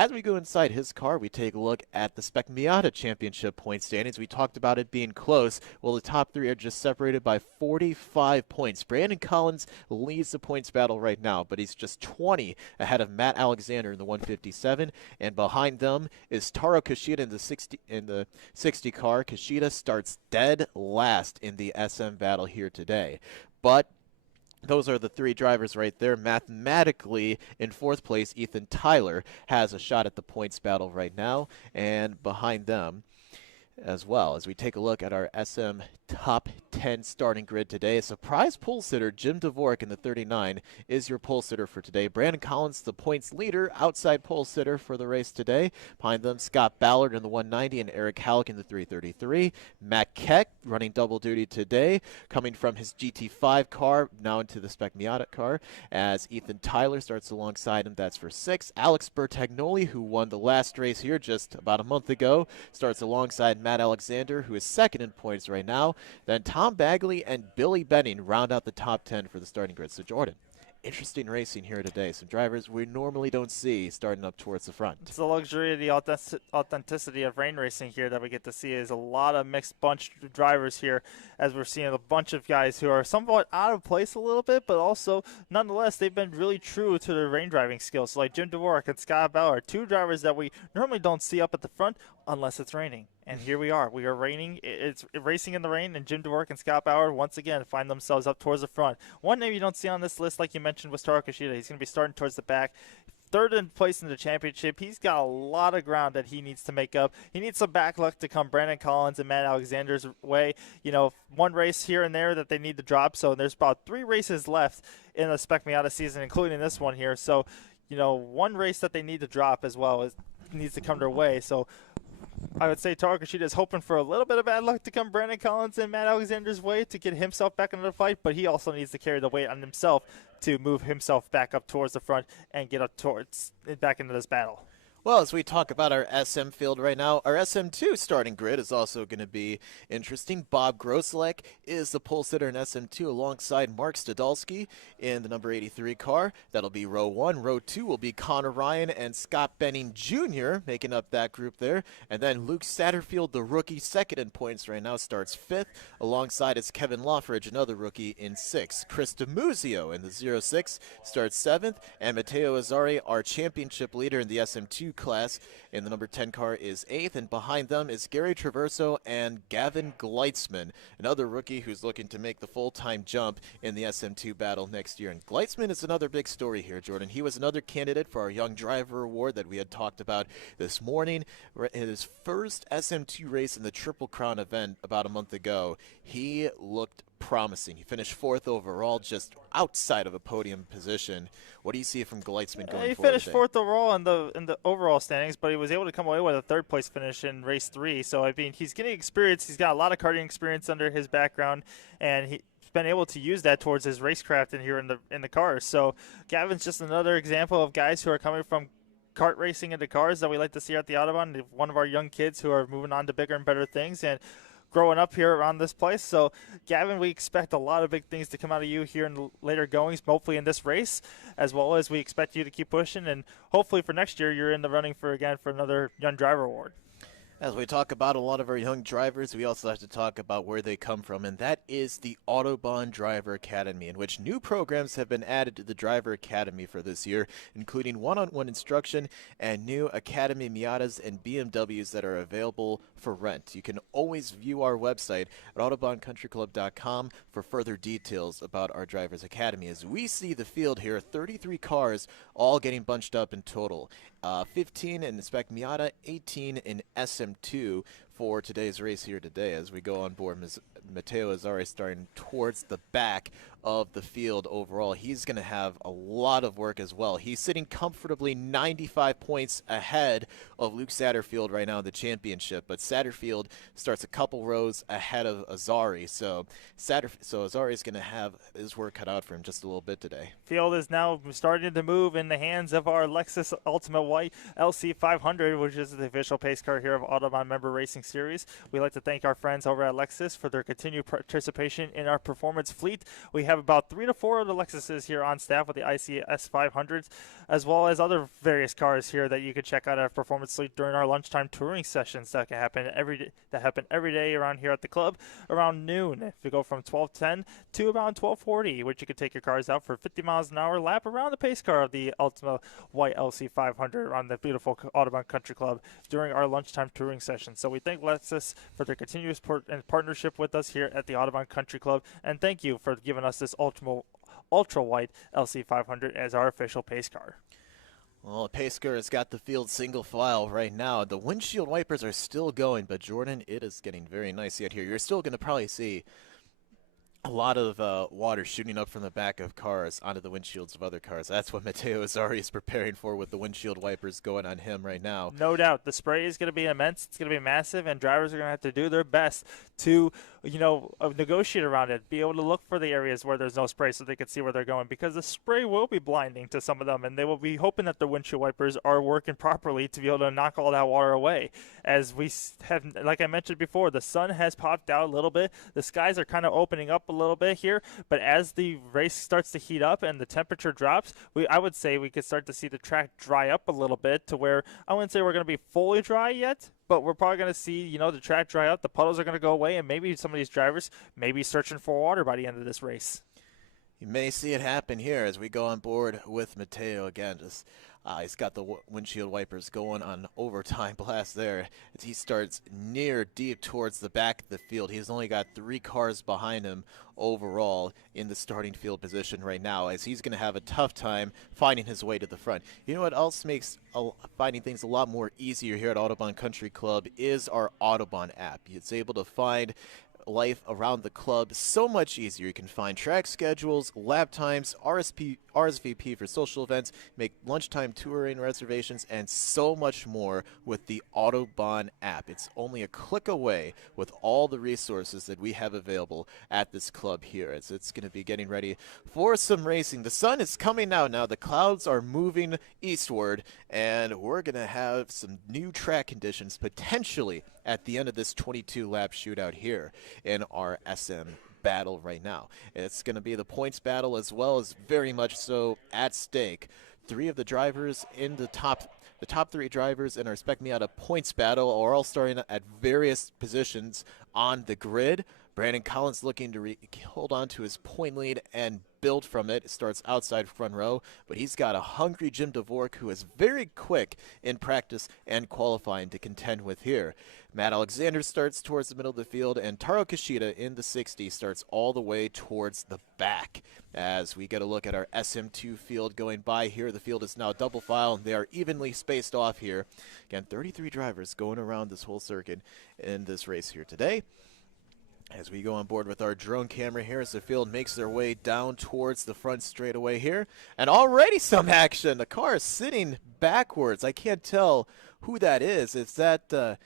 As we go inside his car, we take a look at the Spec Miata championship point standings. We talked about it being close. Well, the top three are just separated by 45 points. Brandon Collins leads the points battle right now, but he's just 20 ahead of Matt Alexander in the 157, and behind them is Taro Kishida in the 60 car. Kishida starts dead last in the SM battle here today. But those are the three drivers right there. Mathematically, in fourth place, Ethan Tyler has a shot at the points battle right now, and behind them as well. As we take a look at our SM top 10 starting grid today, a surprise pole sitter, Jim Dvorak in the 39, is your pole sitter for today. Brandon Collins, the points leader, outside pole sitter for the race today. Behind them, Scott Ballard in the 190 and Eric Halleck in the 333. Matt Keck running double duty today, coming from his GT5 car, now into the Spec Miata car, as Ethan Tyler starts alongside him. That's for 6. Alex Bertagnoli, who won the last race here just about a month ago, starts alongside Matt Alexander, who is second in points right now. Then Tom Bagley and Billy Benning round out the top 10 for the starting grid. So, Jordan, interesting racing here today. Some drivers we normally don't see starting up towards the front. It's the luxury of the authenticity of rain racing here that we get to see is a lot of mixed bunch of drivers here, as we're seeing a bunch of guys who are somewhat out of place a little bit, but also nonetheless they've been really true to their rain driving skills. So like Jim Dvorak and Scott Ballard, two drivers that we normally don't see up at the front unless it's raining. And here we are. We are raining. It's racing in the rain, and Jim Dvorak and Scott Bauer once again find themselves up towards the front. One name you don't see on this list, like you mentioned, was Taro Kishida. He's going to be starting towards the back. Third in place in the championship. He's got a lot of ground that he needs to make up. He needs some back luck to come Brandon Collins and Matt Alexander's way. You know, one race here and there that they need to drop. So there's about 3 races left in the Spec Miata season, including this one here. So, you know, one race that they need to drop as well needs to come their way. So I would say Taro Kishida is hoping for a little bit of bad luck to come Brandon Collins and Matt Alexander's way to get himself back into the fight, but he also needs to carry the weight on himself to move himself back up towards the front and get up towards back into this battle. Well, as we talk about our SM field right now, our SM2 starting grid is also going to be interesting. Bob Grosselek is the pole sitter in SM2 alongside Mark Stadolski in the number 83 car. That'll be row 1. Row 2 will be Connor Ryan and Scott Benning Jr. making up that group there. And then Luke Satterfield, the rookie, second in points right now, starts 5th. Alongside is Kevin Loffridge, another rookie, in 6th. Chris DeMuzio in the 06 starts 7th. And Matteo Azzari, our championship leader in the SM2 class in the number 10 car, is 8th, and behind them is Gary Traverso and Gavin Gleitzman, another rookie who's looking to make the full-time jump in the SM2 battle next year. And Gleitzman is another big story here, Jordan. He was another candidate for our Young Driver Award that we had talked about this morning. In his first SM2 race in the Triple Crown event about a month ago, he looked promising. He finished 4th overall, just outside of a podium position. What do you see from Gleitzman going forward? He finished 4th overall in the overall standings, but he was able to come away with a 3rd place finish in race 3. So I mean, he's getting experience. He's got a lot of karting experience under his background, and he's been able to use that towards his racecraft in here in the cars. So Gavin's just another example of guys who are coming from kart racing into cars that we like to see at the Autobahn. One of our young kids who are moving on to bigger and better things and growing up here around this place. So, Gavin, we expect a lot of big things to come out of you here in the later goings, hopefully in this race, as well as we expect you to keep pushing. And hopefully for next year, you're in the running for another Young Driver Award. As we talk about a lot of our young drivers, we also have to talk about where they come from, and that is the Autobahn Driver Academy, in which new programs have been added to the Driver Academy for this year, including one-on-one instruction and new Academy Miatas and BMWs that are available for rent. You can always view our website at AutobahnCountryClub.com for further details about our Drivers Academy. As we see the field here, 33 cars all getting bunched up in total. 15 in the Spec Miata, 18 in SM2 for today's race here today. As we go on board, Matteo Azzari starting towards the back of the field overall. He's going to have a lot of work as well. He's sitting comfortably 95 points ahead of Luke Satterfield right now in the championship, but Satterfield starts a couple rows ahead of Azzari, so Azzari is going to have his work cut out for him just a little bit today. Field is now starting to move in the hands of our Lexus Ultimate White LC500, which is the official pace car here of Autobahn Member Racing Series. We'd like to thank our friends over at Lexus for their continued continued participation in our performance fleet. We have about 3 to 4 of the Lexuses here on staff with the ICS 500s, as well as other various cars here that you can check out our performance fleet during our lunchtime touring sessions that can happen every day around here at the club around noon. If you go from 12:10 to around 12:40, which you can take your cars out for 50 miles an hour lap around the pace car of the Ultima White LC 500 around the beautiful Autobahn Country Club during our lunchtime touring session. So we thank Lexus for their continuous partnership with us here at the Autobahn Country Club, and thank you for giving us this Ultra White LC 500 as our official pace car. Well, pace car has got the field single file right now. The windshield wipers are still going, but Jordan, it is getting very nice yet here. You're still going to probably see a lot of water shooting up from the back of cars onto the windshields of other cars. That's what Matteo Azzari is preparing for with the windshield wipers going on him right now. No doubt. The spray is going to be immense. It's going to be massive, and drivers are going to have to do their best to, negotiate around it, be able to look for the areas where there's no spray so they can see where they're going, because the spray will be blinding to some of them, and they will be hoping that the windshield wipers are working properly to be able to knock all that water away. As we have, like I mentioned before, the sun has popped out a little bit. The skies are kind of opening up a little bit here, but as the race starts to heat up and the temperature drops, I would say we could start to see the track dry up a little bit to where I wouldn't say we're going to be fully dry yet, but we're probably going to see, the track dry out, the puddles are going to go away, and maybe some of these drivers may be searching for water by the end of this race. You may see it happen here as we go on board with Matteo again. He's got the windshield wipers going on overtime blast there as he starts near deep towards the back of the field. He's only got 3 cars behind him overall in the starting field position right now, as he's going to have a tough time finding his way to the front. You know what else makes finding things a lot more easier here at Autobahn Country Club is our Autobahn app. It's able to find life around the club so much easier. You can find track schedules, lap times, RSVP for social events, make lunchtime touring reservations, and so much more with the Autobahn app. It's only a click away with all the resources that we have available at this club here, as it's going to be getting ready for some racing. The sun is coming out now. The clouds are moving eastward, and we're going to have some new track conditions potentially at the end of this 22-lap shootout here in our SM battle right now. It's going to be the points battle as well, as very much so at stake. 3 of the drivers in the top 3 drivers in our Spec Miata points battle are all starting at various positions on the grid. Brandon Collins looking to hold on to his point lead and build from it. It starts outside front row, but he's got a hungry Jim Dvorak who is very quick in practice and qualifying to contend with here. Matt Alexander starts towards the middle of the field, and Taro Kishida in the 60 starts all the way towards the back. As we get a look at our SM2 field going by here, the field is now double file, and they are evenly spaced off here. Again, 33 drivers going around this whole circuit in this race here today. As we go on board with our drone camera here, as the field makes their way down towards the front straightaway here. And already some action. The car is sitting backwards. I can't tell who that is. Is that the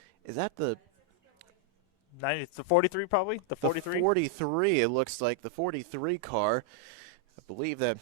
43 probably? The 43? The 43, it looks like the 43 car. I believe that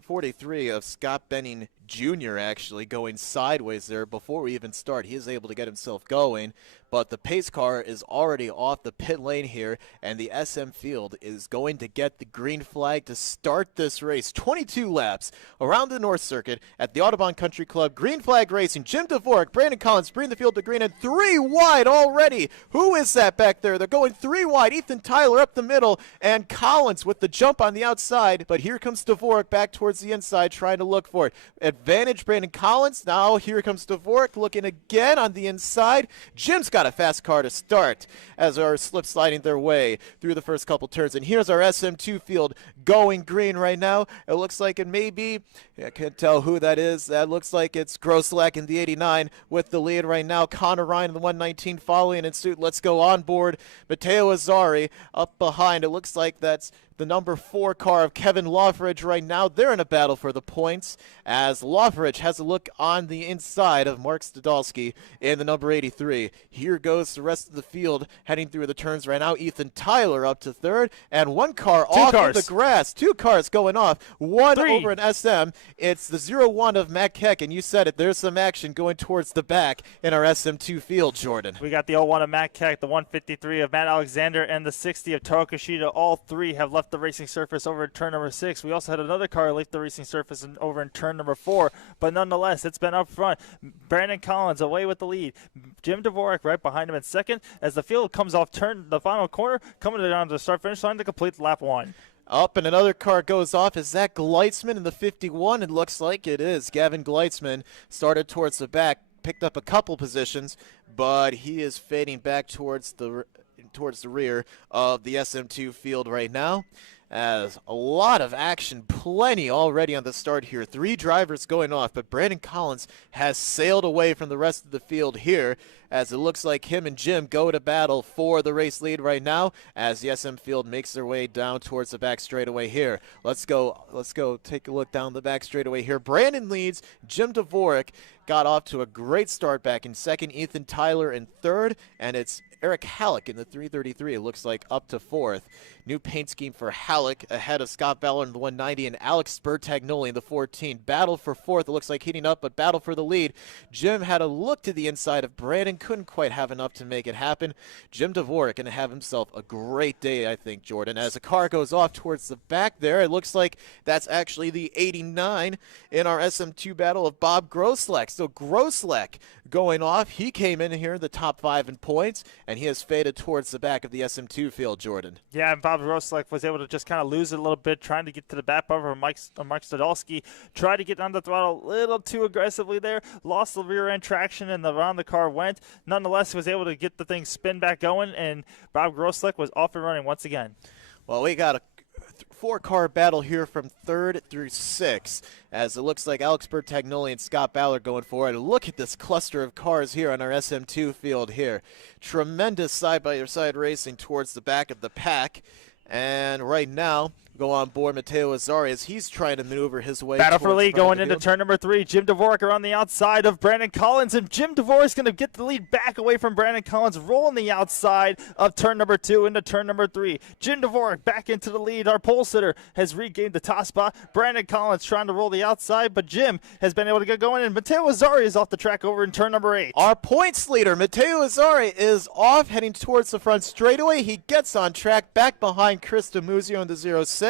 43 of Scott Benning Jr. actually going sideways there before we even start. He is able to get himself going, but the pace car is already off the pit lane here, and the SM field is going to get the green flag to start this race. 22 laps around the North Circuit at the Autobahn Country Club. Green flag racing. Jim Dvorak, Brandon Collins bring the field to green, and 3 wide already. Who is that back there? They're going 3 wide. Ethan Tyler up the middle, and Collins with the jump on the outside, but here comes Dvorak back towards the inside trying to look for it. Advantage Brandon Collins. Now here comes Dvorak looking again on the inside. Jim's got a fast car to start as our slip sliding their way through the first couple turns. And here's our SM2 field going green right now. It looks like it may be, I can't tell who that is. That looks like it's Grosslack in the 89 with the lead right now. Connor Ryan in the 119 following in suit. Let's go on board. Matteo Azzari up behind. It looks like that's the number 4 car of Kevin Lawfridge right now. They're in a battle for the points as Lawfridge has a look on the inside of Mark Stadolski in the number 83. Here goes the rest of the field heading through the turns right now. Ethan Tyler up to third, and one car off in the grass. 2 cars going off. One 3 over in SM. It's the 0-1 of Matt Keck, and you said it. There's some action going towards the back in our SM2 field, Jordan. We got the 0-1 of Matt Keck, the 153 of Matt Alexander, and the 60 of Taro Kushida. All 3 have left the racing surface over in turn number 6. We also had another car leave the racing surface over in turn number 4, but nonetheless, it's been up front. Brandon Collins away with the lead. Jim Dvorak right behind him in second as the field comes off the final corner, coming down to the start-finish line to complete lap 1. Up, and another car goes off. Is that Gleitzman in the 51? It looks like it is. Gavin Gleitzman started towards the back, picked up a couple positions, but he is fading back towards the rear of the SM2 field right now. As a lot of action, plenty already on the start here. 3 drivers going off, but Brandon Collins has sailed away from the rest of the field here, as it looks like him and Jim go to battle for the race lead right now as the SM field makes their way down towards the back straightaway here. Let's go take a look down the back straightaway here. Brandon leads. Jim Dvorak got off to a great start back in second. Ethan Tyler in third, and it's Eric Halleck in the 333, it looks like, up to fourth. New paint scheme for Halleck ahead of Scott Ballard in the 190 and Alex Bertagnoli in the 14. Battle for fourth, it looks like heating up, but battle for the lead. Jim had a look to the inside of Brandon, couldn't quite have enough to make it happen. Jim Dvorak going to have himself a great day, I think, Jordan. As the car goes off towards the back there, it looks like that's actually the 89 in our SM2 battle of Bob Grosleck. So Grosleck going off, he came in here in the top 5 in points, and he has faded towards the back of the SM2 field, Jordan. Yeah, and Bob Grosleck was able to just kind of lose it a little bit, trying to get to the back bumper of Mike Stadolski. Tried to get on the throttle a little too aggressively there, lost the rear end traction, and around the car went. Nonetheless, was able to get the thing spin back going, and Bob Grosleck was off and running once again. Well, we got a 4-car battle here from 3rd through 6th, as it looks like Alex Bertagnoli and Scott Ballard going forward. Look at this cluster of cars here on our SM2 field here. Tremendous side-by-side racing towards the back of the pack. And right now, go on board Matteo Azzari as he's trying to maneuver his way. Battle for lead going into turn number 3. Jim Dvorak around the outside of Brandon Collins, and Jim Dvorak's going to get the lead back away from Brandon Collins, rolling the outside of turn number 2 into turn number 3. Jim Dvorak back into the lead. Our pole sitter has regained the top spot. Brandon Collins trying to roll the outside, but Jim has been able to get going, and Matteo Azzari is off the track over in turn number 8. Our points leader, Matteo Azzari, is off heading towards the front straightaway. He gets on track back behind Chris DiMuzio in the 06.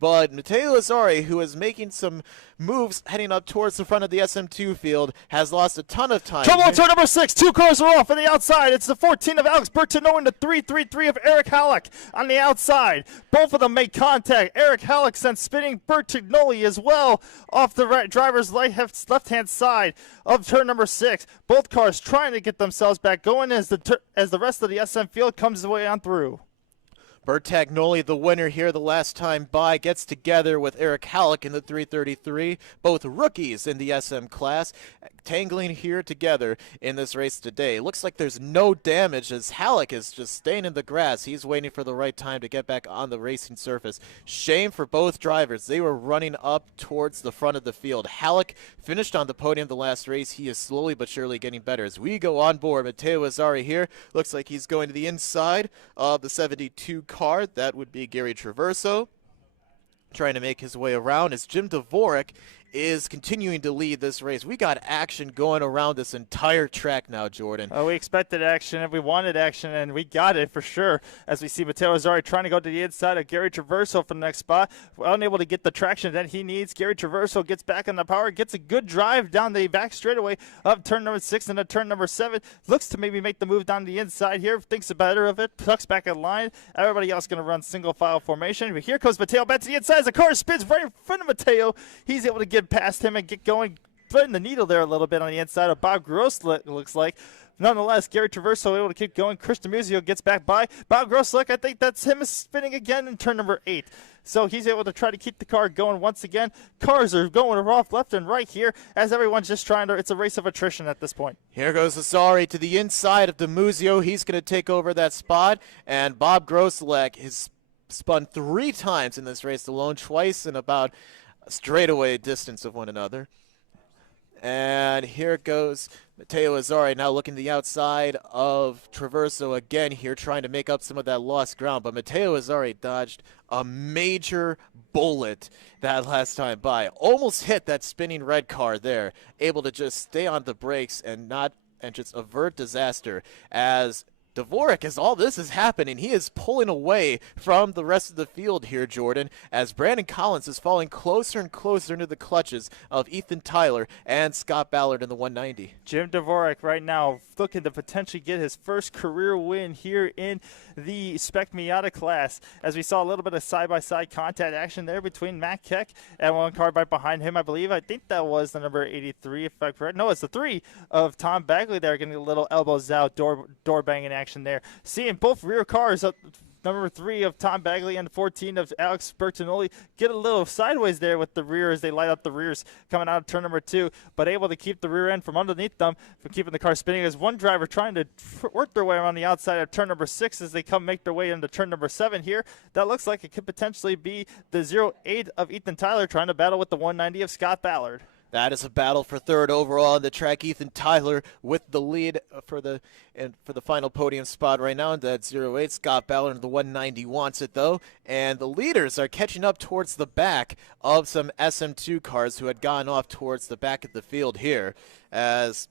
But Matteo Azzari, who is making some moves heading up towards the front of the SM2 field, has lost a ton of time. Trouble on turn number 6. 2 cars are off on the outside. It's the 14 of Alex Bertino and the 333 of Eric Halleck on the outside. Both of them made contact. Eric Halleck sent spinning Bertagnoli as well off the driver's left-hand side of turn number 6. Both cars trying to get themselves back going as the rest of the SM field comes away on through. Bertagnoli, the winner here the last time by, gets together with Eric Halleck in the 333, both rookies in the SM class, tangling here together in this race today. Looks like there's no damage as Halleck is just staying in the grass. He's waiting for the right time to get back on the racing surface. Shame for both drivers. They were running up towards the front of the field. Halleck finished on the podium the last race. He is slowly but surely getting better. As we go on board, Matteo Azzari here. Looks like he's going to the inside of the 72 car. That would be Gary Traverso, trying to make his way around as Jim Dvorak is continuing to lead this race. We got action going around this entire track now, Jordan. We expected action and we wanted action, and we got it for sure. As we see Matteo Azzari trying to go to the inside of Gary Traverso for the next spot. Unable to get the traction that he needs. Gary Traverso gets back on the power, gets a good drive down the back straightaway of turn number 6 into turn number 7. Looks to maybe make the move down the inside here. Thinks better of it. Tucks back in line. Everybody else going to run single file formation. But here comes Matteo back to the inside as the car spins right in front of Matteo. He's able to get past him and get going, putting the needle there a little bit on the inside of Bob Grosleck, looks like. Nonetheless, Gary Traverso able to keep going. Chris DiMuzio gets back by. Bob Grosleck, I think that's him spinning again in turn number 8. So he's able to try to keep the car going once again. Cars are going off left and right here as everyone's just trying to, it's a race of attrition at this point. Here goes Azzari to the inside of DiMuzio. He's going to take over that spot, and Bob Grosleck is spun 3 times in this race alone, twice in about a straightaway distance of one another. And here goes Matteo Azzari now looking the outside of Traverso again here, trying to make up some of that lost ground. But Matteo Azzari dodged a major bullet that last time by. Almost hit that spinning red car there, able to just stay on the brakes and just avert disaster as Dvorak, as all this is happening, he is pulling away from the rest of the field here, Jordan, as Brandon Collins is falling closer and closer into the clutches of Ethan Tyler and Scott Ballard in the 190. Jim Dvorak right now looking to potentially get his first career win here in the Spec Miata class, as we saw a little bit of side-by-side contact action there between Matt Keck and one car right behind him, I believe. I think that was the number 83, if I'm correct. No, it's the 3 of Tom Bagley there, getting a little elbows out, door banging action there. Seeing both rear cars up, number 3 of Tom Bagley and 14 of Alex Bertinoli, get a little sideways there with the rear as they light up the rears coming out of turn number 2, but able to keep the rear end from underneath them for keeping the car spinning. As one driver trying to work their way around the outside of turn number 6 as they make their way into turn number 7 here. That looks like it could potentially be the 08 of Ethan Tyler trying to battle with the 190 of Scott Ballard. That is a battle for third overall on the track. Ethan Tyler with the lead for the final podium spot right now. That's 08. Scott Ballard in the 190 wants it though, and the leaders are catching up towards the back of some SM2 cars who had gone off towards the back of the field here. As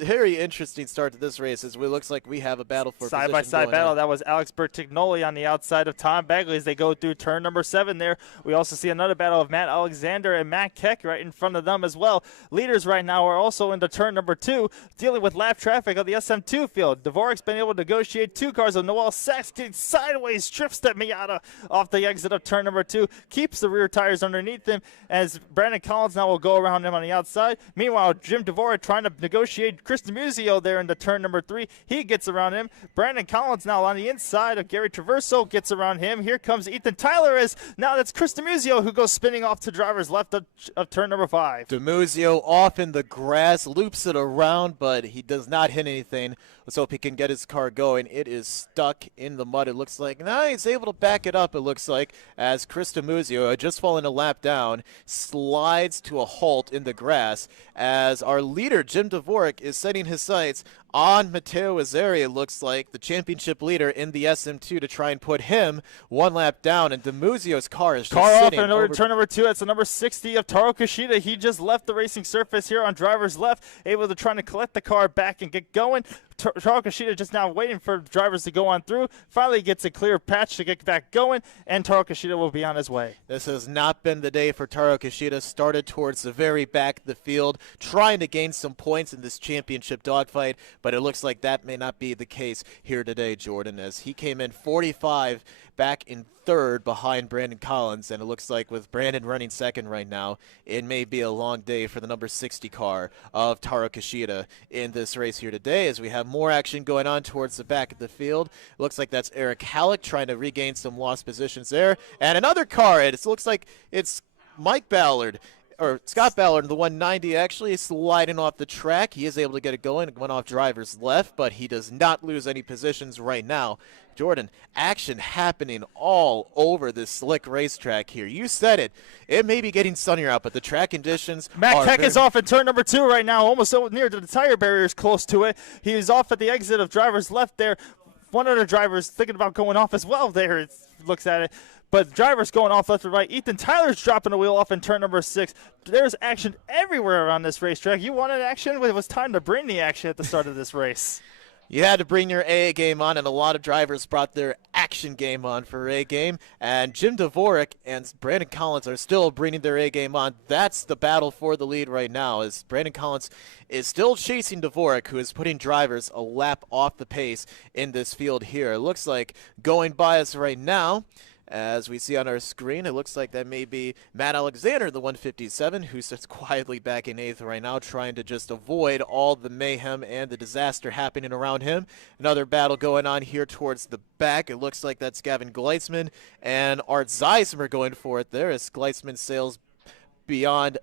very interesting start to this race, as it looks like we have a battle for side-by-side battle. On. That was Alex Bertignoli on the outside of Tom Bagley as they go through turn number 7 there. We also see another battle of Matt Alexander and Matt Keck right in front of them as well. Leaders right now are also into turn number 2, dealing with lap traffic on the SM2 field. Dvorak's been able to negotiate 2 cars with Noel Sachs getting sideways, trips that Miata off the exit of turn number 2, keeps the rear tires underneath him, as Brandon Collins now will go around him on the outside. Meanwhile, Jim Dvorak trying to negotiate Chris DiMuzio there into turn number 3. He gets around him. Brandon Collins now on the inside of Gary Traverso gets around him. Here comes Ethan Tyler, as now that's Chris DiMuzio who goes spinning off to driver's left of turn number 5. DiMuzio off in the grass, loops it around, but he does not hit anything. Let's hope he can get his car going. It is stuck in the mud, it looks like. Now he's able to back it up, it looks like, as Chris DiMuzio had just fallen a lap down, slides to a halt in the grass, as our leader, Jim Dvorak, is setting his sights on Matteo Azzari, it looks like, the championship leader in the SM2, to try and put him one lap down. And DiMuzio's car is just sitting off in order to turn number 2. That's the number 60 of Taro Kishida. He just left the racing surface here on driver's left, able to try to collect the car back and get going. Taro Kishida just now waiting for drivers to go on through. Finally gets a clear patch to get back going, and Taro Kishida will be on his way. This has not been the day for Taro Kishida. Started towards the very back of the field, trying to gain some points in this championship dogfight, but it looks like that may not be the case here today, Jordan, as he came in 45 back in third behind Brandon Collins, and it looks like with Brandon running second right now, it may be a long day for the number 60 car of Taro Kishida in this race here today, as we have more action going on towards the back of the field. It looks like that's Eric Halleck trying to regain some lost positions there, and another car, it looks like it's Mike Ballard, or Scott Ballard in the 190, actually sliding off the track. He is able to get it going. It went off driver's left, but he does not lose any positions right now. Jordan, action happening all over this slick racetrack here. You said it. It may be getting sunnier out, but the track conditions Matt Keck is off in turn number 2 right now, almost so near to the tire barriers, close to it. He is off at the exit of driver's left there. One of the drivers thinking about going off as well there. It looks at it. But drivers going off left and right. Ethan Tyler's dropping the wheel off in turn number 6. There's action everywhere around this racetrack. You wanted action? Well, it was time to bring the action at the start of this race. You had to bring your AA game on, and a lot of drivers brought their action game on for A game. And Jim Dvorak and Brandon Collins are still bringing their A game on. That's the battle for the lead right now, as Brandon Collins is still chasing Dvorak, who is putting drivers a lap off the pace in this field here. It looks like going by us right now, as we see on our screen, it looks like that may be Matt Alexander, the 157, who sits quietly back in 8th right now, trying to just avoid all the mayhem and the disaster happening around him. Another battle going on here towards the back. It looks like that's Gavin Gleitzman and Art Zeismer going for it there, as Gleitzman sails beyond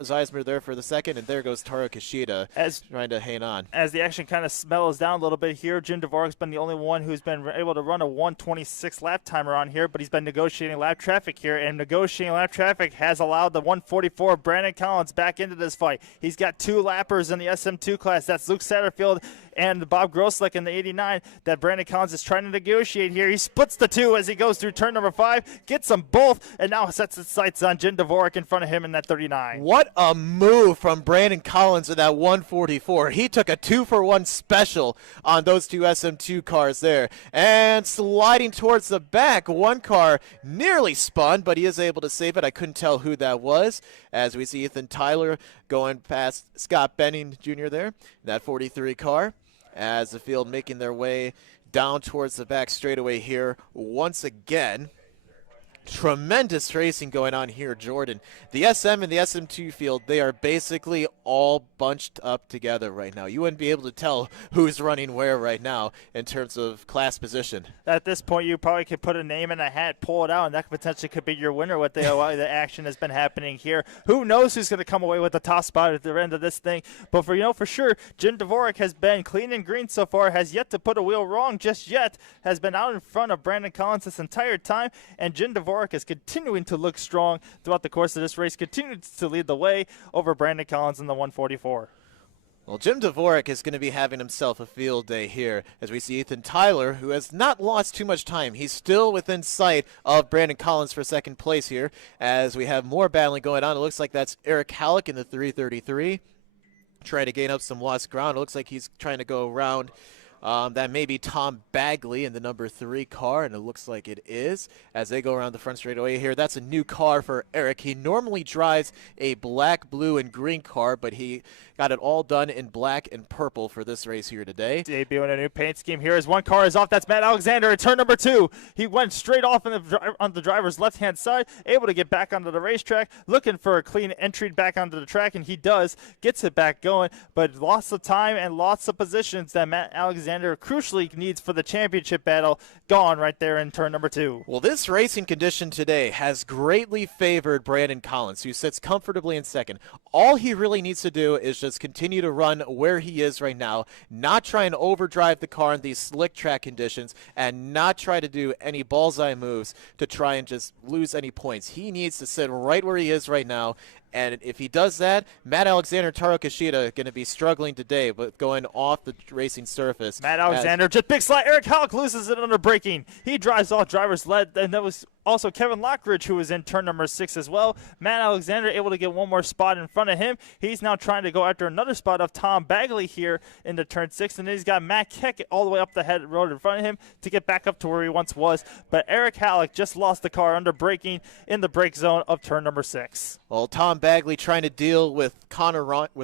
Zeismer there for the second, and there goes Taro Kishida trying to hang on. As the action kind of mellows down a little bit here, Jim Dvorak's been the only one who's been able to run a 1:26 lap timer on here, but he's been negotiating lap traffic here, and negotiating lap traffic has allowed the 144 Brandon Collins back into this fight. He's got 2 lappers in the SM2 class. That's Luke Satterfield and Bob Groslick in the 89 that Brandon Collins is trying to negotiate here. He splits the 2 as he goes through turn number 5, gets them both, and now sets his sights on Jim Dvorak in front of him in that 39. What a move from Brandon Collins in that 144. He took a 2-for-1 special on those 2 SM2 cars there. And sliding towards the back, one car nearly spun, but he is able to save it. I couldn't tell who that was, as we see Ethan Tyler going past Scott Benning Jr. there, that 43 car, as the field making their way down towards the back straightaway here once again. Tremendous racing going on here, Jordan. The SM and the SM2 field, they are basically all bunched up together right now. You wouldn't be able to tell who's running where right now in terms of class position. At this point, you probably could put a name in a hat, pull it out, and that potentially could be your winner with the action has been happening here. Who knows who's going to come away with the top spot at the end of this thing? But for sure, Jim Dvorak has been clean and green so far, has yet to put a wheel wrong just yet, has been out in front of Brandon Collins this entire time, and Jim Dvorak is continuing to look strong throughout the course of this race, continues to lead the way over Brandon Collins in the 144. Well, Jim Dvorak is going to be having himself a field day here as we see Ethan Tyler, who has not lost too much time. He's still within sight of Brandon Collins for second place here as we have more battling going on. It looks like that's Eric Halleck in the 333 trying to gain up some lost ground. It looks like he's trying to go around. That may be Tom Bagley in the number 3 car, and it looks like it is as they go around the front straightaway here. That's a new car for Eric. He normally drives a black, blue, and green car, but he got it all done in black and purple for this race here today. Debuting a new paint scheme here as one car is off. That's Matt Alexander at turn number 2. He went straight off on the driver's left-hand side, able to get back onto the racetrack, looking for a clean entry back onto the track, and he does. Gets it back going, but lots of time and lots of positions that Matt Alexander crucially needs for the championship battle gone right there in turn number 2. Well, this racing condition today has greatly favored Brandon Collins, who sits comfortably in second. All he really needs to do is just continue to run where he is right now, not try and overdrive the car in these slick track conditions, and not try to do any bullseye moves to try and just lose any points. He needs to sit right where he is right now. And if he does that, Matt Alexander and Taro Kishida are going to be struggling today, but going off the racing surface. Matt Alexander, just big slide. Eric Halleck loses it under braking. He drives off driver's lead, and that was also Kevin Lockridge, who was in turn number 6 as well. Matt Alexander able to get one more spot in front of him. He's now trying to go after another spot of Tom Bagley here into turn 6, and then he's got Matt Keck all the way up the head road in front of him to get back up to where he once was. But Eric Halleck just lost the car under braking in the brake zone of turn number 6. Well, Tom Bagley trying to deal with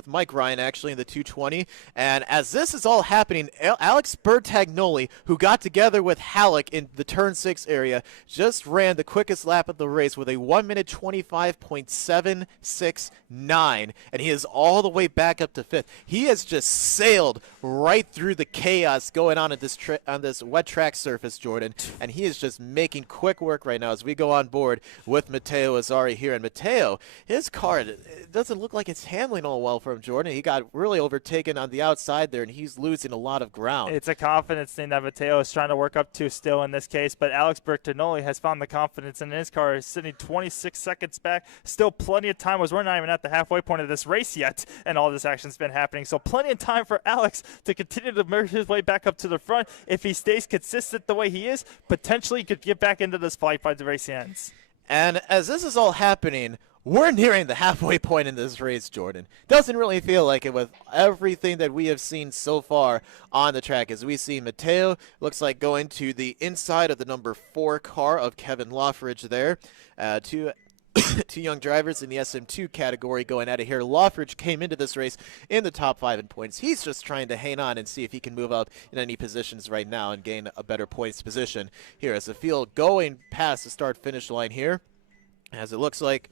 Mike Ryan actually in the 220, and as this is all happening, Alex Bertagnoli, who got together with Halleck in the turn 6 area, just ran the quickest lap of the race with a 1 minute 25.769, and he is all the way back up to 5th. He has just sailed right through the chaos going on at this wet track surface, Jordan, and he is just making quick work right now as we go on board with Matteo Azzari here. And Matteo, his car, it doesn't look like it's handling all well for him, Jordan. He got really overtaken on the outside there, and he's losing a lot of ground. It's a confidence thing that Matteo is trying to work up to still in this case, but Alex Bertagnoli has found the confidence in his car. He's sitting 26 seconds back. Still plenty of time, as we're not even at the halfway point of this race yet, and all this action's been happening. So plenty of time for Alex to continue to merge his way back up to the front. If he stays consistent the way he is, potentially he could get back into this fight by the race ends. And as this is all happening, we're nearing the halfway point in this race, Jordan. Doesn't really feel like it with everything that we have seen so far on the track. As we see Matteo, looks like going to the inside of the number 4 car of Kevin Lockridge there. Two young drivers in the SM2 category going out of here. Lockridge came into this race in the top 5 in points. He's just trying to hang on and see if he can move up in any positions right now and gain a better points position here as the field going past the start-finish line here. As it looks like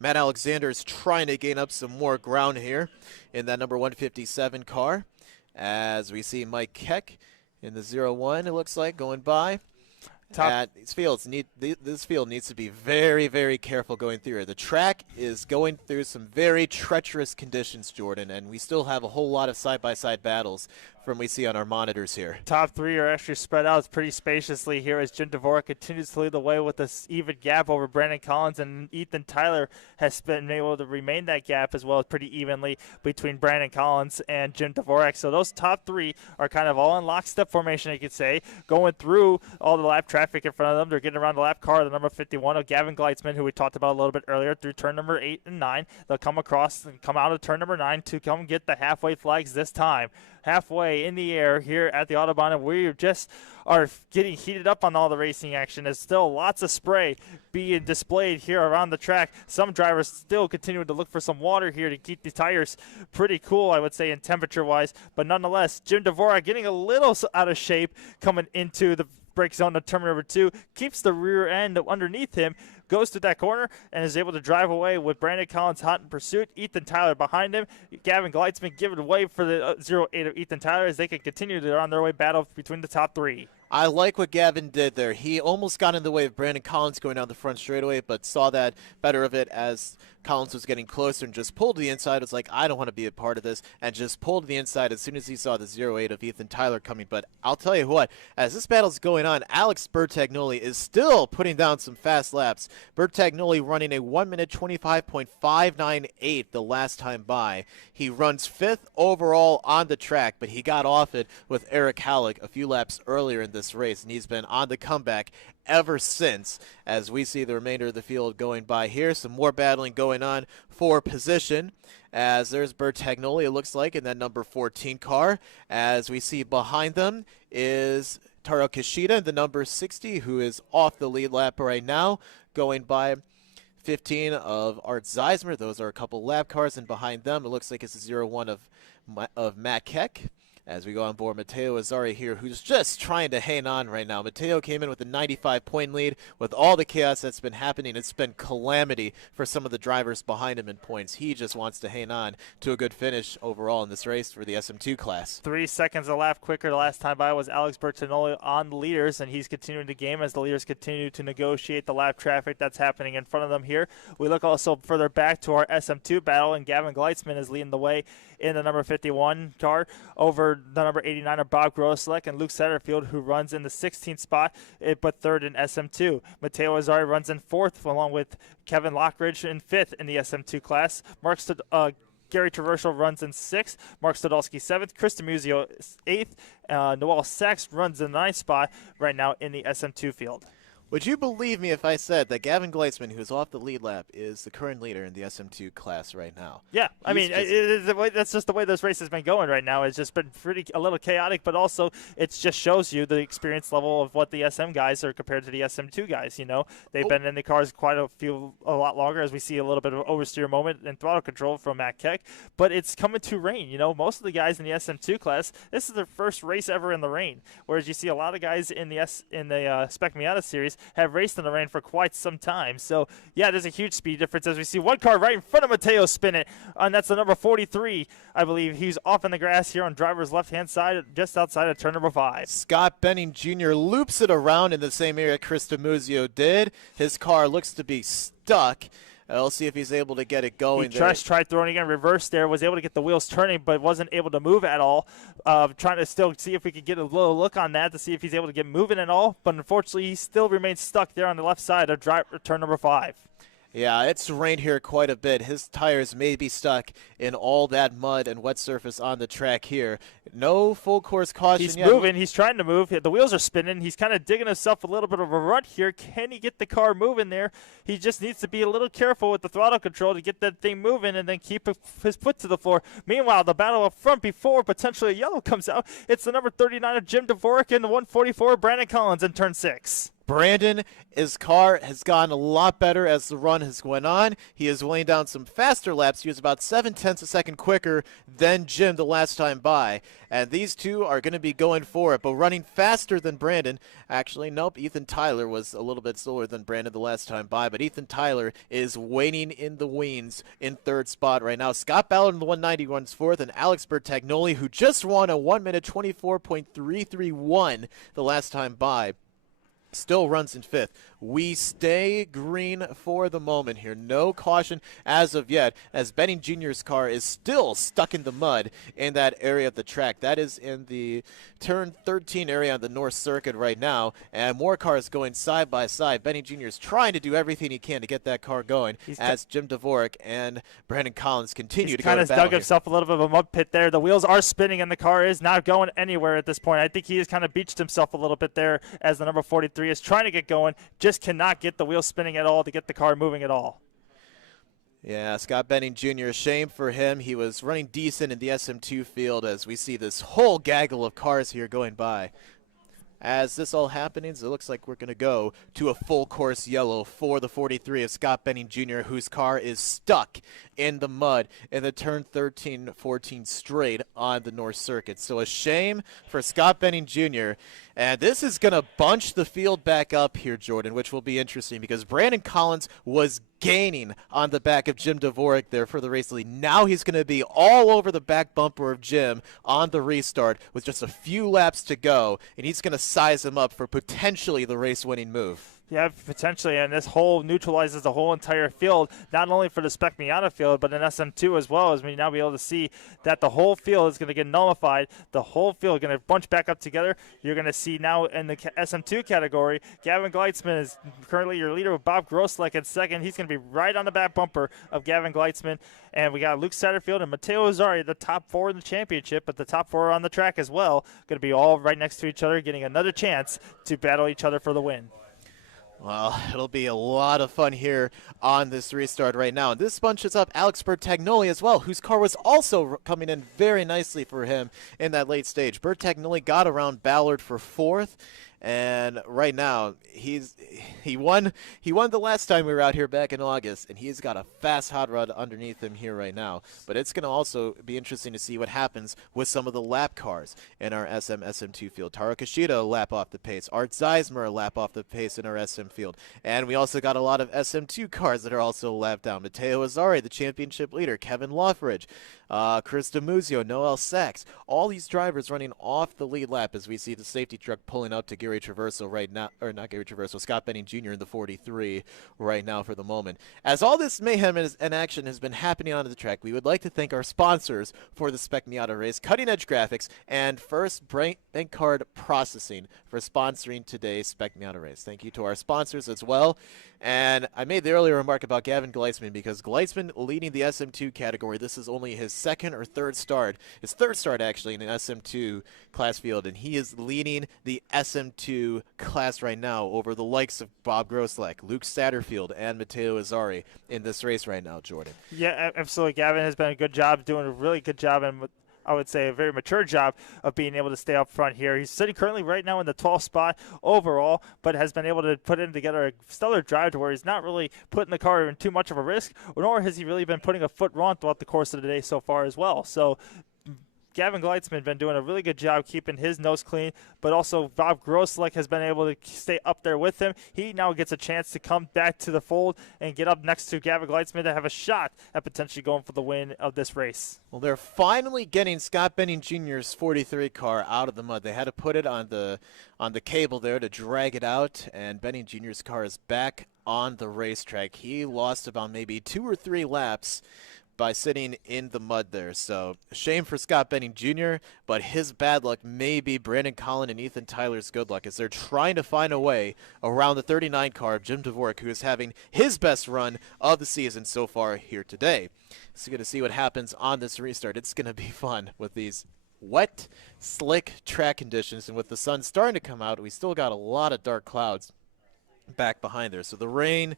Matt Alexander is trying to gain up some more ground here in that number 157 car. As we see Mike Keck in the 01, it looks like, going by. This field needs to be very, very careful going through here. The track is going through some very treacherous conditions, Jordan, and we still have a whole lot of side-by-side battles from we see on our monitors here. Top three are actually spread out pretty spaciously here as Jim Dvorak continues to lead the way with this even gap over Brandon Collins, and Ethan Tyler has been able to remain that gap as well as pretty evenly between Brandon Collins and Jim Dvorak. So those top three are kind of all in lockstep formation, you could say, going through all the lap traffic in front of them. They're getting around the lap car, the number 51 of Gavin Gleitzman, who we talked about a little bit earlier, through turn number 8 and 9. They'll come across and come out of turn number 9 to come get the halfway flags this time. Halfway in the air here at the Autobahn, and we just are getting heated up on all the racing action. There's still lots of spray being displayed here around the track. Some drivers still continuing to look for some water here to keep the tires pretty cool, I would say, in temperature-wise. But nonetheless, Jim Dvorak getting a little out of shape coming into the brake zone of turn number 2, keeps the rear end underneath him, goes to that corner, and is able to drive away with Brandon Collins hot in pursuit. Ethan Tyler behind him. Gavin Gleitzman giving way for the 0-8 of Ethan Tyler as they can continue their on their way battle between the top three. I like what Gavin did there. He almost got in the way of Brandon Collins going down the front straightaway, but saw that better of it as Collins was getting closer and just pulled to the inside. Was like, I don't want to be a part of this, and just pulled to the inside as soon as he saw the 0-8 of Ethan Tyler coming. But I'll tell you what, as this battle's going on, Alex Bertagnoli is still putting down some fast laps. Bertagnoli running a 1 minute 25.598 the last time by. He runs 5th overall on the track, but he got off it with Eric Halleck a few laps earlier in this race, and he's been on the comeback ever since. As we see the remainder of the field going by here, some more battling going on for position, as there's Bertagnoli, it looks like, in that number 14 car. As we see behind them is Taro Kishida, the number 60, who is off the lead lap right now, going by 15 of Art Zeismer. Those are a couple lap cars, and behind them it looks like it's a 0-1 of Matt Keck. As we go on board, Matteo Azzari here, who's just trying to hang on right now. Matteo came in with a 95-point lead. With all the chaos that's been happening, it's been calamity for some of the drivers behind him in points. He just wants to hang on to a good finish overall in this race for the SM2 class. 3 seconds a lap quicker the last time by was Alex Bertagnoli on the leaders, and he's continuing the game as the leaders continue to negotiate the lap traffic that's happening in front of them here. We look also further back to our SM2 battle, and Gavin Gleitzman is leading the way in the number 51 car over the number 89 of Bob Grosselec and Luke Satterfield, who runs in the 16th spot, but 3rd in SM2. Matteo Azzari runs in 4th, along with Kevin Lockridge in 5th in the SM2 class. Gary Traversal runs in 6th, Mark Stodolski 7th, Chris DeMuzio 8th, Noel Sachs runs in the 9th spot right now in the SM2 field. Would you believe me if I said that Gavin Gleitzman, who's off the lead lap, is the current leader in the SM2 class right now? Yeah, I mean, that's just the way this race has been going right now. It's just been a little chaotic, but also it just shows you the experience level of what the SM guys are compared to the SM2 guys. You know, they've been in the cars a lot longer, as we see a little bit of oversteer moment and throttle control from Matt Keck. But it's coming to rain. You know, most of the guys in the SM2 class, this is their first race ever in the rain. Whereas you see a lot of guys in the Spec Miata series have raced in the rain for quite some time. So, yeah, there's a huge speed difference as we see one car right in front of Matteo spin it, and that's the number 43, I believe. He's off in the grass here on driver's left-hand side, just outside of turn number 5. Scott Benning Jr. loops it around in the same area Chris DeMuzio did. His car looks to be stuck. We'll see if he's able to get it going. He tried throwing again, reverse there, was able to get the wheels turning, but wasn't able to move at all. Trying to still see if we could get a little look on that to see if he's able to get moving at all. But unfortunately, he still remains stuck there on the left side of turn number 5. Yeah, it's rained here quite a bit. His tires may be stuck in all that mud and wet surface on the track here. No full course caution He's yet. moving. He's trying to move. The wheels are spinning. He's kind of digging himself a little bit of a rut here. Can he get the car moving there? He just needs to be a little careful with the throttle control to get that thing moving and then keep his foot to the floor. Meanwhile, the battle up front before potentially a yellow comes out. It's the number 39 of Jim Dvorak and the 144 of Brandon Collins in turn 6. Brandon, his car has gotten a lot better as the run has went on. He is laying down some faster laps. He was about 0.7 a second quicker than Jim the last time by. And these two are going to be going for it, but running faster than Brandon. Actually, nope, Ethan Tyler was a little bit slower than Brandon the last time by, but Ethan Tyler is waiting in the wings in 3rd spot right now. Scott Ballard in the 190 runs 4th, and Alex Bertagnoli, who just won a 1 minute 24.331 the last time by, still runs in fifth. We stay green for the moment here. No caution as of yet, as Benning Jr.'s car is still stuck in the mud in that area of the track. That is in the turn 13 area on the North Circuit right now, and more cars going side by side. Benning Jr. is trying to do everything he can to get that car going as Jim Dvorak and Brandon Collins continue to go to battle. He's kind of dug himself a little bit of a mud pit there. The wheels are spinning, and the car is not going anywhere at this point. I think he has kind of beached himself a little bit there as the number 43 is trying to get going, just cannot get the wheels spinning at all to get the car moving at all. Yeah, Scott Benning Jr., shame for him. He was running decent in the SM2 field as we see this whole gaggle of cars here going by. As this all happens, it looks like we're going to go to a full course yellow for the 43 of Scott Benning Jr., whose car is stuck in the mud in the turn 13-14 straight on the North Circuit. So a shame for Scott Benning Jr., and this is going to bunch the field back up here, Jordan, which will be interesting because Brandon Collins was gaining on the back of Jim Dvorak there for the race lead. Now he's going to be all over the back bumper of Jim on the restart with just a few laps to go, and he's going to size him up for potentially the race-winning move. Yeah, potentially, and this whole neutralizes the whole entire field, not only for the Spec Miata field, but in SM2 as well, as we now be able to see that the whole field is going to get nullified. The whole field is going to bunch back up together. You're going to see now in the SM2 category, Gavin Gleitzman is currently your leader with Bob Grosslek in second. He's going to be right on the back bumper of Gavin Gleitzman. And we got Luke Satterfield and Matteo Azzari, the top four in the championship, but the top four on the track as well, going to be all right next to each other, getting another chance to battle each other for the win. Well, it'll be a lot of fun here on this restart right now. And this bunches up Alex Bertagnoli as well, whose car was also coming in very nicely for him in that late stage. Bertagnoli got around Ballard for fourth. And right now, he won the last time we were out here back in August, and he's got a fast hot rod underneath him here right now. But it's going to also be interesting to see what happens with some of the lap cars in our SM2 field. Taro Kishida a lap off the pace. Art Zeismer a lap off the pace in our SM field. And we also got a lot of SM2 cars that are also a lap down. Matteo Azzari, the championship leader. Kevin Loffridge. Chris DiMuzio, Noel Sachs, all these drivers running off the lead lap as we see the safety truck pulling up to Gary Traverso right now, or not Gary Traverso, Scott Benning Jr. in the 43 right now for the moment. As all this mayhem and action has been happening on the track, we would like to thank our sponsors for the Spec Miata race, Cutting Edge Graphics, and First Bank Card Processing for sponsoring today's Spec Miata race. Thank you to our sponsors as well. And I made the earlier remark about Gavin Gleitzman because Gleitzman leading the SM2 category. This is only his second or third start. His third start actually in an SM2 class field, and he is leading the SM2 class right now over the likes of Bob Grosslek, Luke Satterfield, and Matteo Azzari in this race right now, Jordan. Yeah, absolutely. Gavin has been a good job, doing a really good job, and I would say a very mature job of being able to stay up front here. He's sitting currently right now in the 12th spot overall, but has been able to put in together a stellar drive to where he's not really putting the car in too much of a risk, nor has he really been putting a foot wrong throughout the course of the day so far as well. So Gavin Gleitzman been doing a really good job keeping his nose clean, but also Bob Grosslek has been able to stay up there with him. He now gets a chance to come back to the fold and get up next to Gavin Gleitzman to have a shot at potentially going for the win of this race. Well, they're finally getting Scott Benning Jr.'s 43 car out of the mud. They had to put it on the cable there to drag it out, and Benning Jr.'s car is back on the racetrack. He lost about maybe 2 or 3 laps by sitting in the mud there. So shame for Scott Benning Jr., but his bad luck may be Brandon Collins and Ethan Tyler's good luck as they're trying to find a way around the 39 car of Jim Dvorak, who is having his best run of the season so far here today. So you're going to see what happens on this restart. It's going to be fun with these wet, slick track conditions, and with the sun starting to come out, we still got a lot of dark clouds back behind there. So the rain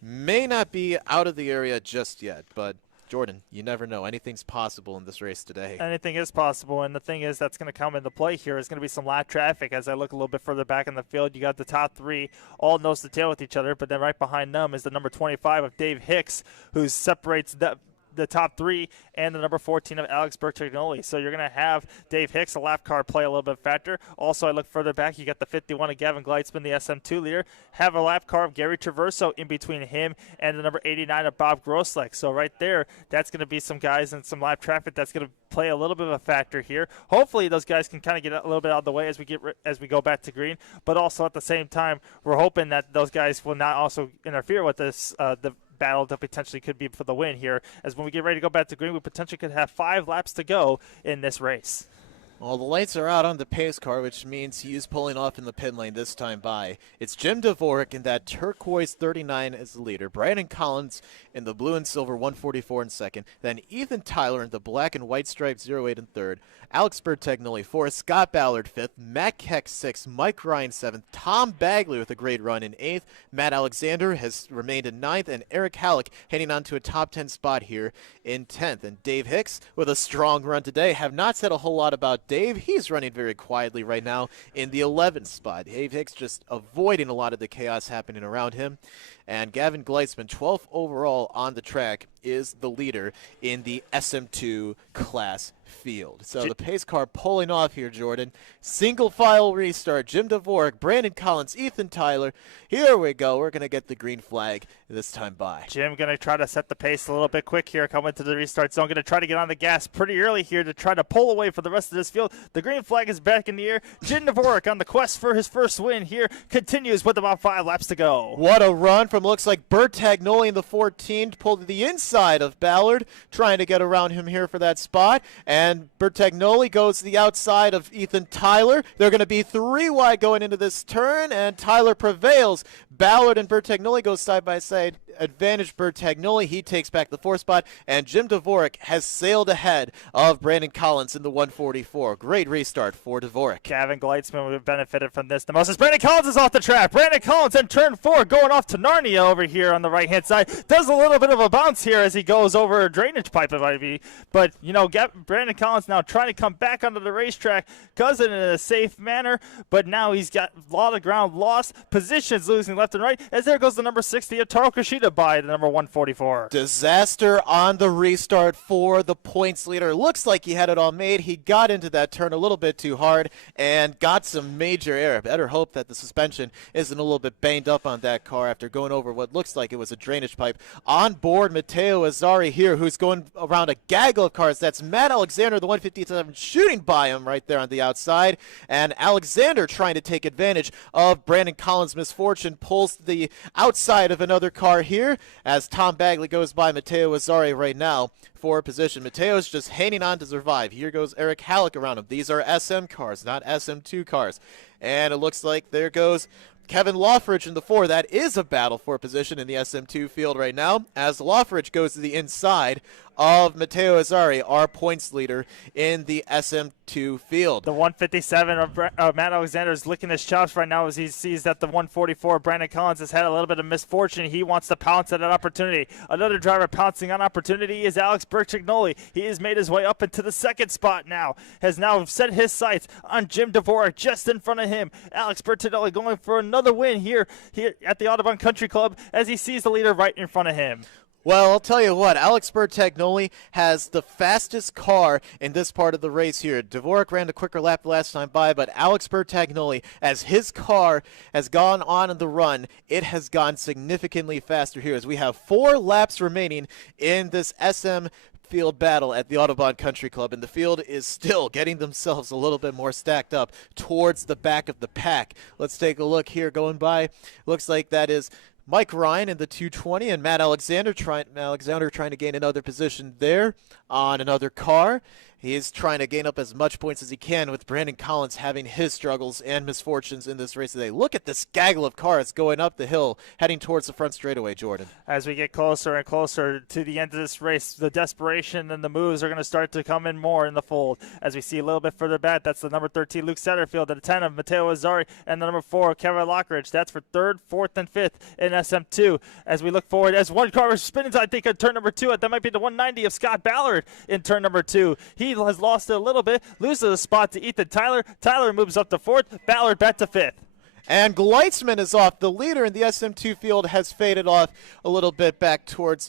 may not be out of the area just yet, but Jordan, you never know. Anything's possible in this race today. Anything is possible, and the thing is that's going to come into play here is going to be some lap traffic. As I look a little bit further back in the field, you got the top 3 all nose to tail with each other, but then right behind them is the number 25 of Dave Hicks, who separates the top 3 and the number 14 of Alex Bertagnoli. So you're going to have Dave Hicks, a lap car, play a little bit factor. Also, I look further back, you got the 51 of Gavin Gleitzman, the SM2 leader, have a lap car of Gary Traverso in between him and the number 89 of Bob Grosleck. So right there, that's going to be some guys and some lap traffic that's going to play a little bit of a factor here. Hopefully those guys can kind of get a little bit out of the way as we go back to green, but also at the same time, we're hoping that those guys will not also interfere with this the battle that potentially could be for the win here, as when we get ready to go back to green, we potentially could have 5 laps to go in this race. Well, the lights are out on the pace car, which means he is pulling off in the pit lane this time by. It's Jim Dvorak in that turquoise 39 as the leader. Brandon Collins in the blue and silver 144 in second. Then Ethan Tyler in the black and white striped 08 in third. Alex Bertagnoli fourth. Scott Ballard fifth. Matt Keck sixth. Mike Ryan seventh. Tom Bagley with a great run in eighth. Matt Alexander has remained in ninth. And Eric Halleck heading on to a top 10 spot here in 10th. And Dave Hicks with a strong run today. Have not said a whole lot about Dave. He's running very quietly right now in the 11th spot. Dave Hicks just avoiding a lot of the chaos happening around him. And Gavin Gleitzman, 12th overall on the track, is the leader in the SM2 class field. So the pace car pulling off here, Jordan. Single file restart. Jim Dvorak, Brandon Collins, Ethan Tyler. Here we go. We're going to get the green flag this time by. Jim going to try to set the pace a little bit quick here, coming to the restart zone. Going to try to get on the gas pretty early here to try to pull away for the rest of this field. The green flag is back in the air. Jim Dvorak on the quest for his first win here continues with about 5 laps to go. What a run from, looks like Bertagnoli in the 14 pulled to the inside of Ballard, trying to get around him here for that spot. And Bertagnoli goes to the outside of Ethan Tyler. They're going to be 3 wide going into this turn, and Tyler prevails. Ballard and Bertagnoli go side by side. Advantage Bertagnoli. He takes back the 4th spot, and Jim Dvorak has sailed ahead of Brandon Collins in the 144. Great restart for Dvorak. Gavin Gleitzman would have benefited from this the most as Brandon Collins is off the track. Brandon Collins in turn 4 going off to Narnia over here on the right-hand side. Does a little bit of a bounce here as he goes over a drainage pipe, it might be. But, you know, Brandon Collins now trying to come back onto the racetrack, does it in a safe manner, but now he's got a lot of ground lost, positions losing left and right, as there goes the number 60 of Taro Kushida by the number 144. Disaster on the restart for the points leader. Looks like he had it all made. He got into that turn a little bit too hard and got some major error. Better hope that the suspension isn't a little bit banged up on that car after going over what looks like it was a drainage pipe. On board, Matteo Azzari here, who's going around a gaggle of cars. That's Matt Alexander, the 157, shooting by him right there on the outside. And Alexander trying to take advantage of Brandon Collins' misfortune, pulls the outside of another car here as Tom Bagley goes by Matteo Azzari right now for position. Matteo's just hanging on to survive. Here goes Eric Halleck around him. These are SM cars, not SM2 cars. And it looks like there goes Kevin Lawfridge in the 4. That is a battle for position in the SM2 field right now, as Lawfridge goes to the inside of Matteo Azzari, our points leader in the SM2 field. The 157 of Matt Alexander is licking his chops right now as he sees that the 144 Brandon Collins has had a little bit of misfortune. He wants to pounce at an opportunity. Another driver pouncing on opportunity is Alex Bertagnoli. He has made his way up into the 2nd spot now, has now set his sights on Jim Dvorak just in front of him. Alex Bertagnoli going for another win here at the Autobahn Country Club as he sees the leader right in front of him. Well, I'll tell you what, Alex Bertagnoli has the fastest car in this part of the race here. Dvorak ran a quicker lap the last time by, but Alex Bertagnoli, as his car has gone on in the run, it has gone significantly faster here as we have 4 laps remaining in this SM field battle at the Autobahn Country Club, and the field is still getting themselves a little bit more stacked up towards the back of the pack. Let's take a look here going by. Looks like that is Mike Ryan in the 220 and Matt Alexander trying to gain another position there on another car. He is trying to gain up as much points as he can, with Brandon Collins having his struggles and misfortunes in this race today. Look at this gaggle of cars going up the hill, heading towards the front straightaway, Jordan. As we get closer and closer to the end of this race, the desperation and the moves are going to start to come in more in the fold. As we see a little bit further back, that's the number 13, Luke Setterfield, the 10 of Matteo Azzari, and the number 4, Kevin Lockridge. That's for 3rd, 4th, and 5th in SM2. As we look forward, as one car is spinning, I think, at turn number 2, that might be the 190 of Scott Ballard in turn number 2. He has lost it a little bit, loses a spot to Ethan Tyler. Tyler moves up to 4th, Ballard back to 5th. And Gleitzman is off. The leader in the SM2 field has faded off a little bit back towards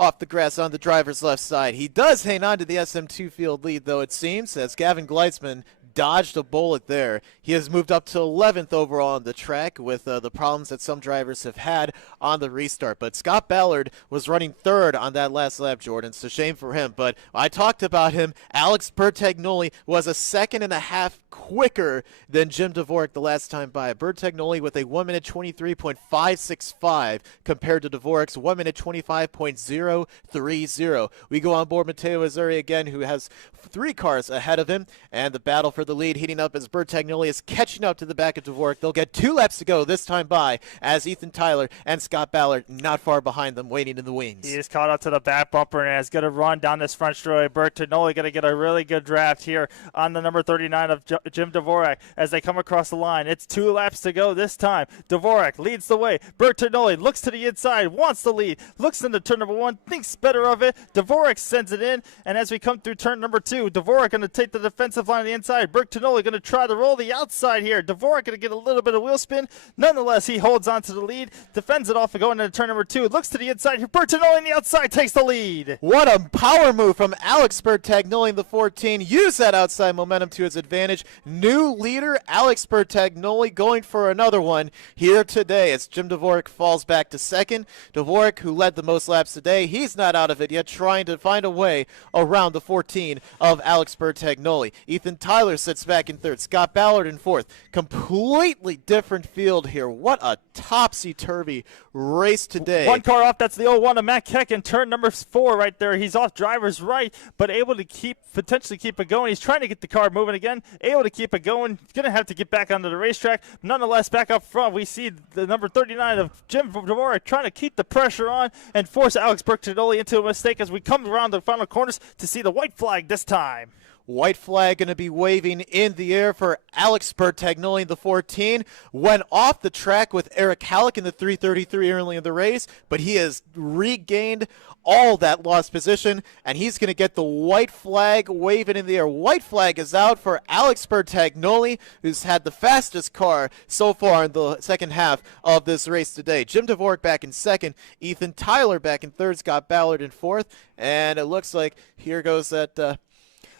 off the grass on the driver's left side. He does hang on to the SM2 field lead, though, it seems, as Gavin Gleitzman dodged a bullet there. He has moved up to 11th overall on the track with the problems that some drivers have had on the restart. But Scott Ballard was running third on that last lap, Jordan. It's a shame for him. But I talked about him. Alex Bertagnoli was a second and a half quicker than Jim Dvorak the last time by. Bertagnoli with a 1 minute 23.565 compared to Dvorak's 1 minute 25.030. We go on board Matteo Azzurri again, who has 3 cars ahead of him, and the battle for the lead heating up as Bertagnoli is catching up to the back of Dvorak. They'll get 2 laps to go this time by, as Ethan Tyler and Scott Ballard not far behind them, waiting in the wings. He is caught up to the back bumper and is going to run down this front straightaway. Bertagnoli going to get a really good draft here on the number 39 of Jim Dvorak as they come across the line. It's 2 laps to go this time. Dvorak leads the way. Bertagnoli looks to the inside, wants the lead, looks into turn number 1, thinks better of it. Dvorak sends it in, and as we come through turn number 2, Dvorak going to take the defensive line on the inside. Bertagnoli going to try to roll the outside here. Dvorak going to get a little bit of wheel spin. Nonetheless, he holds on to the lead, defends it off and going into turn number 2. Looks to the inside here. Bertagnoli on the outside takes the lead. What a power move from Alex Bertagnoli in the 14. Use that outside momentum to his advantage. New leader, Alex Bertagnoli, going for another one here today as Jim Dvorak falls back to second. Dvorak, who led the most laps today, he's not out of it yet, trying to find a way around the 14 of Alex Bertagnoli. Ethan Tyler sits back in third. Scott Ballard in fourth. Completely different field here. What a topsy-turvy race today. 1 car off. That's the 0-1 of Matt Keck in turn number 4 right there. He's off driver's right, but able to potentially keep it going. He's trying to get the car moving again, able to keep it going. Going to have to get back onto the racetrack. Nonetheless, back up front, we see the number 39 of Jim Dvorak trying to keep the pressure on and force Alex Bertagnoli into a mistake as we come around the final corners to see the white flag this time. White flag going to be waving in the air for Alex Bertagnoli in the 14. Went off the track with Eric Halleck in the 333 early in the race, but he has regained all that lost position, and he's going to get the white flag waving in the air. White flag is out for Alex Bertagnoli, who's had the fastest car so far in the second half of this race today. Jim Dvorak back in second, Ethan Tyler back in third, Scott Ballard in fourth, and it looks like here goes that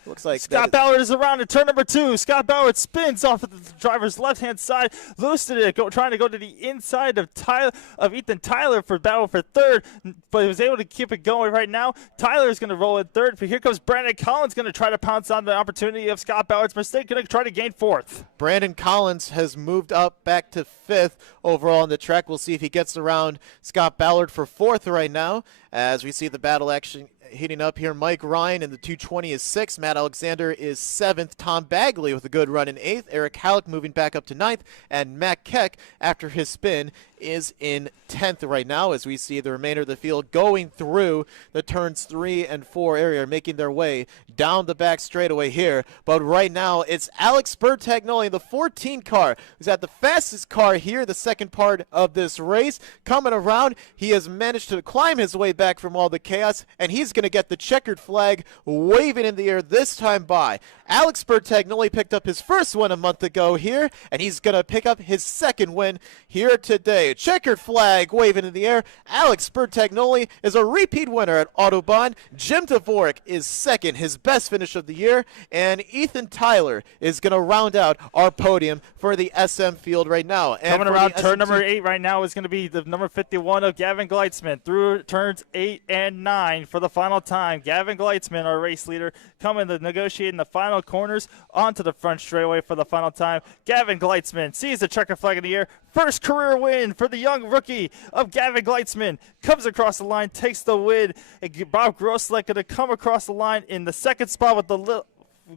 looks like Scott Ballard is around in turn number 2. Scott Ballard spins off of the driver's left-hand side, loosed it, trying to go to the inside of Ethan Tyler for battle for third, but he was able to keep it going right now. Tyler is going to roll in third, but here comes Brandon Collins going to try to pounce on the opportunity of Scott Ballard's mistake, going to try to gain fourth. Brandon Collins has moved up back to fifth overall on the track. We'll see if he gets around Scott Ballard for fourth right now as we see the battle action heating up here. Mike Ryan in the 220 is 6th. Matt Alexander is 7th. Tom Bagley with a good run in 8th. Eric Halleck moving back up to 9th. And Matt Keck, after his spin, is in 10th right now as we see the remainder of the field going through the turns 3 and 4 area, making their way down the back straightaway here. But right now, it's Alex Bertagnoli, the 14 car, who's at the fastest car here, the second part of this race. Coming around, he has managed to climb his way back from all the chaos, and he's going to get the checkered flag waving in the air this time by. Alex Bertagnoli picked up his first win a month ago here, and he's going to pick up his second win here today. Checkered flag waving in the air. Alex Bertagnoli is a repeat winner at Autobahn. Jim Dvorak is second, his best finish of the year, and Ethan Tyler is going to round out our podium for the SM field right now. And coming around turn number 8 right now is going to be the number 51 of Gavin Gleitzman through turns 8 and 9 for the final time. Gavin Gleitzman, our race leader, coming to negotiate in the final corners onto the front straightaway for the final time. Gavin Gleitzman sees the checker flag in the air. First career win for the young rookie of Gavin Gleitzman. Comes across the line, takes the win. And Bob Grosslek going to come across the line in the second spot with the little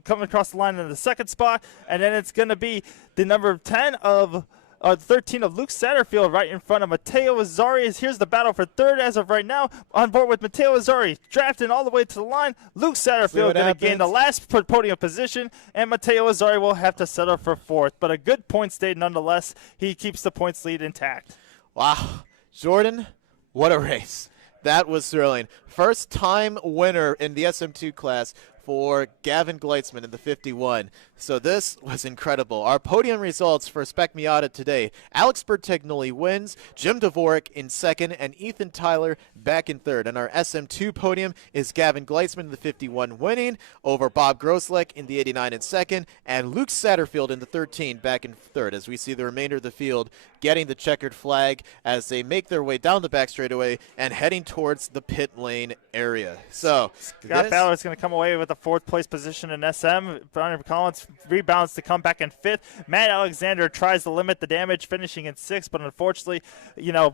coming across the line in the second spot, and then it's going to be the number 10 of 13 of Luke Satterfield right in front of Matteo Azzurri. Here's the battle for third as of right now. On board with Matteo Azzurri, drafting all the way to the line. Luke Satterfield going to gain the last podium position, and Matteo Azzurri will have to settle for fourth. But a good points day nonetheless. He keeps the points lead intact. Wow. Jordan, what a race. That was thrilling. First time winner in the SM2 class for Gavin Gleitzman in the 51. So this was incredible. Our podium results for Spec Miata today: Alex Bertignoli wins, Jim Dvorak in second, and Ethan Tyler back in third. And our SM2 podium is Gavin Gleitzman in the 51 winning over Bob Grosleck in the 89 in second, and Luke Satterfield in the 13 back in third, as we see the remainder of the field getting the checkered flag as they make their way down the back straightaway and heading towards the pit lane area. So Scott Ballard's going to come away with a fourth place position in SM. Brandon Collins rebounds to come back in fifth. Matt Alexander tries to limit the damage, finishing in sixth, but unfortunately,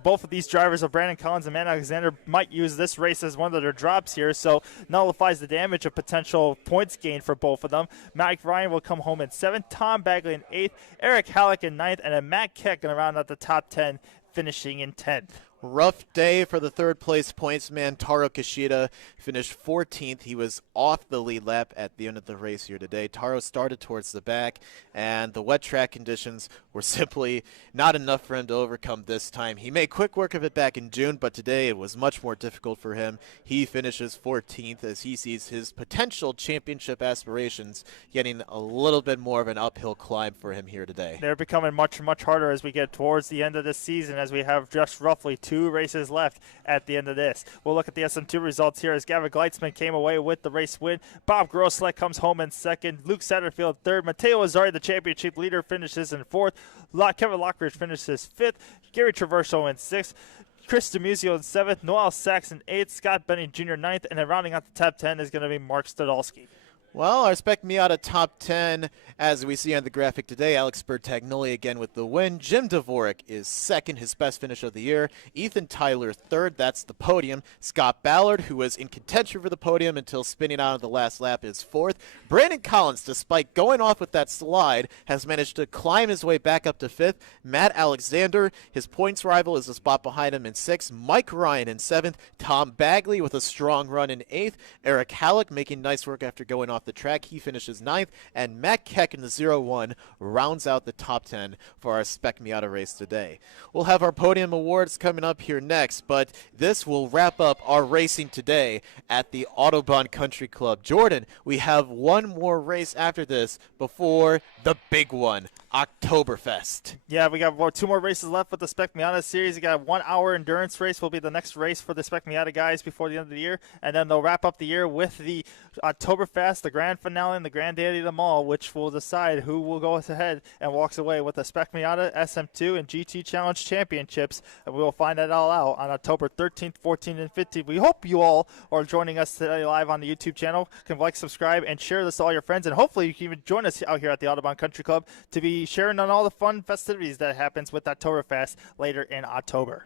both of these drivers of Brandon Collins and Matt Alexander might use this race as one of their drops here, so nullifies the damage of potential points gained for both of them. Mike Ryan will come home in seventh, Tom Bagley in eighth, Eric Halleck in ninth, and then Matt Keck going to round out the top 10, finishing in 10th. Rough day for the third place points man. Taro Kishida finished 14th. He was off the lead lap at the end of the race here today. Taro started towards the back, and the wet track conditions were simply not enough for him to overcome this time. He made quick work of it back in June, but today it was much more difficult for him. He finishes 14th as he sees his potential championship aspirations getting a little bit more of an uphill climb for him here today. They're becoming much, much harder as we get towards the end of this season, as we have just roughly 2 races left at the end of this. We'll look at the SM2 results here as Gavin Gleitzman came away with the race win. Bob Grosleck comes home in second. Luke Satterfield third. Matteo Azzari, the championship leader, finishes in fourth. Kevin Lockridge finishes fifth. Gary Traverso in sixth. Chris DeMuzio in seventh. Noel Sachs in eighth. Scott Benny Jr. ninth. And then rounding out the top 10 is going to be Mark Stadolski. Well, our Spec Miata top 10, as we see on the graphic today, Alex Bertagnoli again with the win. Jim Dvorak is second, his best finish of the year. Ethan Tyler third, that's the podium. Scott Ballard, who was in contention for the podium until spinning out on the last lap, is fourth. Brandon Collins, despite going off with that slide, has managed to climb his way back up to fifth. Matt Alexander, his points rival, is a spot behind him in sixth. Mike Ryan in seventh. Tom Bagley with a strong run in eighth. Eric Halleck making nice work after going off the track. He finishes ninth, and Matt Keck in the 0-1 rounds out the top 10 for our Spec Miata race today. We'll have our podium awards coming up here next, but this will wrap up our racing today at the Autobahn Country Club. Jordan, we have one more race after this before the big one, Oktoberfest. Yeah, we got 2 more races left with the Spec Miata series. We got a 1-hour endurance race will be the next race for the Spec Miata guys before the end of the year, and then they'll wrap up the year with the Oktoberfest, the grand finale, and the granddaddy of them all, which will decide who will go ahead and walks away with the Spec Miata, SM2, and GT Challenge championships. And we will find that all out on October 13th, 14th, and 15th. We hope you all are joining us today live on the YouTube channel. You can like, subscribe, and share this to all your friends. And hopefully you can even join us out here at the Autobahn Country Club to be sharing on all the fun festivities that happens with Oktoberfest later in October.